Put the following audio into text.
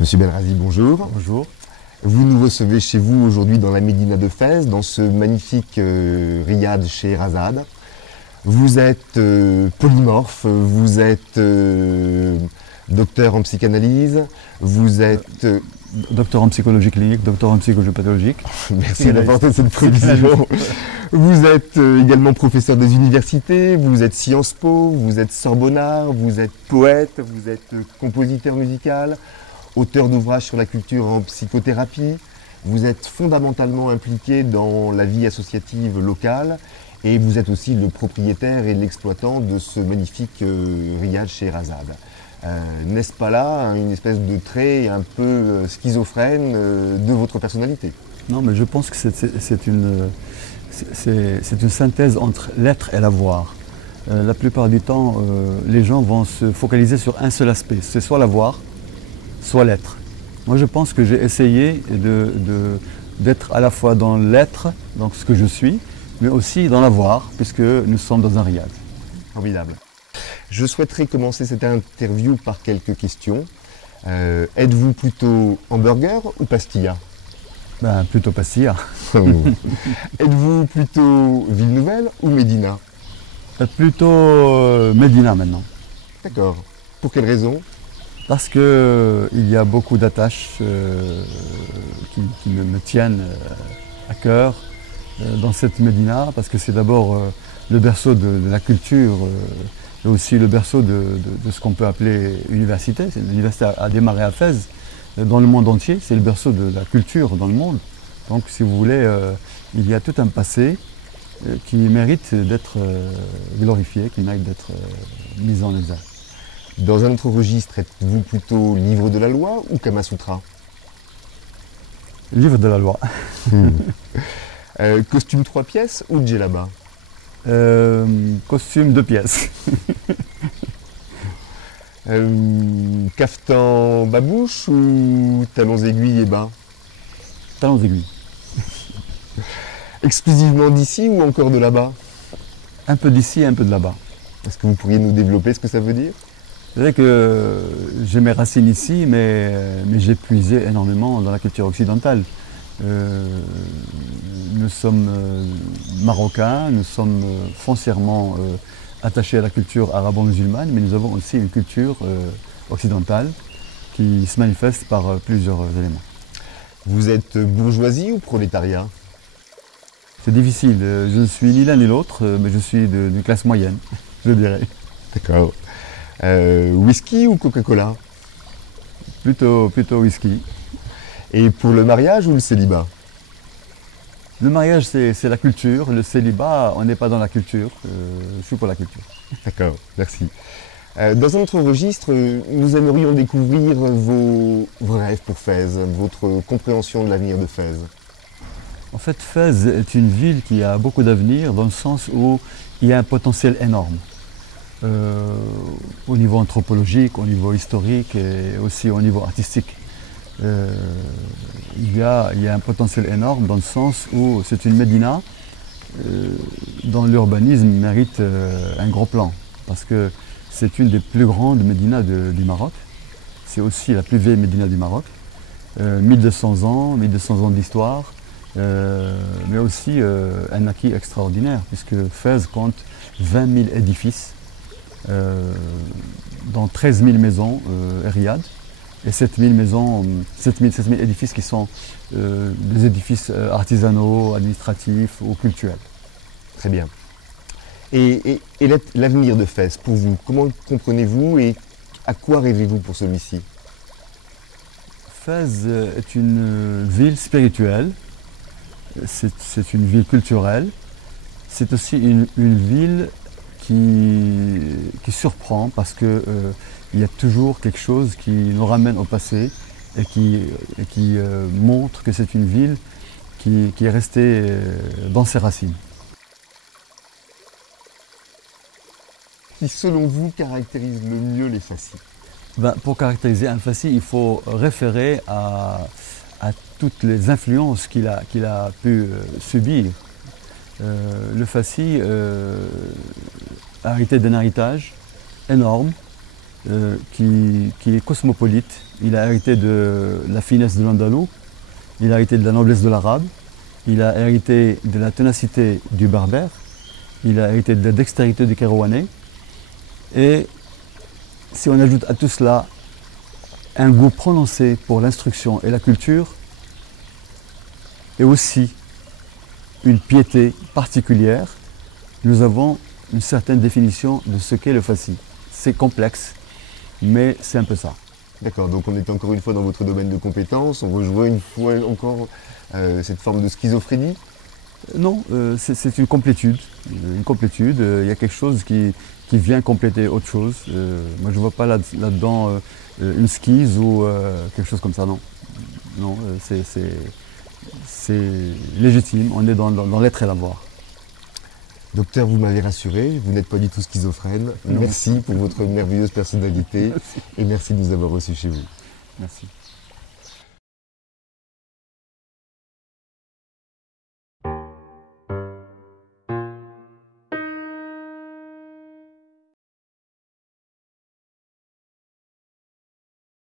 Monsieur Belrazi, bonjour. Bonjour. Vous nous recevez chez vous aujourd'hui dans la Médina de Fès, dans ce magnifique riad Scheherazade. Vous êtes polymorphe, vous êtes docteur en psychanalyse, vous êtes... Docteur en psychologie clinique, docteur en psychologie pathologique. Merci d'apporter cette précision. Vous êtes également professeur des universités, vous êtes Sciences Po, vous êtes Sorbonnard, vous êtes poète, vous êtes compositeur musical, auteur d'ouvrages sur la culture en psychothérapie. Vous êtes fondamentalement impliqué dans la vie associative locale et vous êtes aussi le propriétaire et l'exploitant de ce magnifique riad Scheherazade. N'est-ce pas là une espèce de trait un peu schizophrène de votre personnalité? Non, mais je pense que c'est une synthèse entre l'être et l'avoir. La plupart du temps, les gens vont se focaliser sur un seul aspect, c'est soit l'avoir, soit l'être. Moi, je pense que j'ai essayé d'être à la fois dans l'être, donc ce que je suis, mais aussi dans l'avoir, puisque nous sommes dans un riad. Formidable. Je souhaiterais commencer cette interview par quelques questions. Êtes-vous plutôt hamburger ou pastilla? Ben, plutôt pastilla. Êtes-vous plutôt ville nouvelle ou Médina? Plutôt Médina maintenant. D'accord. Pour quelle raison? Parce qu'il y a beaucoup d'attaches qui me tiennent à cœur dans cette Médina, parce que c'est d'abord le berceau de la culture, et aussi le berceau de ce qu'on peut appeler université. L'université a démarré à Fès, dans le monde entier, c'est le berceau de la culture dans le monde. Donc si vous voulez, il y a tout un passé qui mérite d'être glorifié, qui mérite d'être mis en exergue. Dans un autre registre, êtes-vous plutôt livre de la loi ou Kama Sutra? Livre de la loi. Costume 3 pièces ou djellaba? Costume 2 pièces. Cafetan babouche ou talons aiguilles et bas? Talons aiguilles. Exclusivement d'ici ou encore de là-bas? Un peu d'ici, un peu de là-bas. Est-ce que vous pourriez nous développer ce que ça veut dire? C'est vrai que j'ai mes racines ici, mais j'ai puisé énormément dans la culture occidentale. Nous sommes marocains, nous sommes foncièrement attachés à la culture arabo-musulmane, mais nous avons aussi une culture occidentale qui se manifeste par plusieurs éléments. Vous êtes bourgeoisie ou prolétariat? C'est difficile, je ne suis ni l'un ni l'autre, mais je suis d'une classe moyenne, je dirais. D'accord. Whisky ou Coca-Cola? Plutôt whisky. Et pour le mariage ou le célibat? Le mariage, c'est la culture. Le célibat, on n'est pas dans la culture. Je suis pour la culture. D'accord, merci. Dans un autre registre, nous aimerions découvrir vos rêves pour Fès, votre compréhension de l'avenir de Fès. En fait, Fès est une ville qui a beaucoup d'avenir dans le sens où il y a un potentiel énorme. Au niveau anthropologique, au niveau historique et aussi au niveau artistique. Il y a un potentiel énorme dans le sens où c'est une médina dont l'urbanisme mérite un gros plan, parce que c'est une des plus grandes médinas du Maroc. C'est aussi la plus vieille médina du Maroc. 1200 ans d'histoire, mais aussi un acquis extraordinaire, puisque Fès compte 20 000 édifices, dans 13 000 maisons riad. Et 7 000 édifices qui sont des édifices artisanaux, administratifs ou cultuels. Très bien. Et l'avenir de Fès, pour vous, comment le comprenez-vous et à quoi rêvez-vous pour celui-ci? Fès est une ville spirituelle, c'est une ville culturelle, c'est aussi une ville qui surprend parce que il y a toujours quelque chose qui nous ramène au passé et qui montre que c'est une ville qui est restée dans ses racines. Qui, selon vous, caractérise le mieux les Fassis? Pour caractériser un Fassi, il faut référer à toutes les influences qu'il a pu subir. Le Fassi a hérité d'un héritage énorme qui est cosmopolite. Il a hérité de la finesse de l'andalou, il a hérité de la noblesse de l'arabe, il a hérité de la ténacité du berbère, il a hérité de la dextérité du kérouanais. Et si on ajoute à tout cela un goût prononcé pour l'instruction et la culture, et aussi une piété particulière, nous avons une certaine définition de ce qu'est le fassi. C'est complexe, mais c'est un peu ça. D'accord, donc on est encore une fois dans votre domaine de compétences, on rejoint une fois encore cette forme de schizophrénie. Non, c'est une complétude. Une complétude, il y a quelque chose qui vient compléter autre chose. Moi je ne vois pas là-dedans une schise ou quelque chose comme ça, non. Non, c'est légitime, on est dans l'être et l'avoir. Docteur, vous m'avez rassuré, vous n'êtes pas du tout schizophrène. Non. Merci pour votre merveilleuse personnalité. Merci. Et merci de nous avoir reçus chez vous. Merci.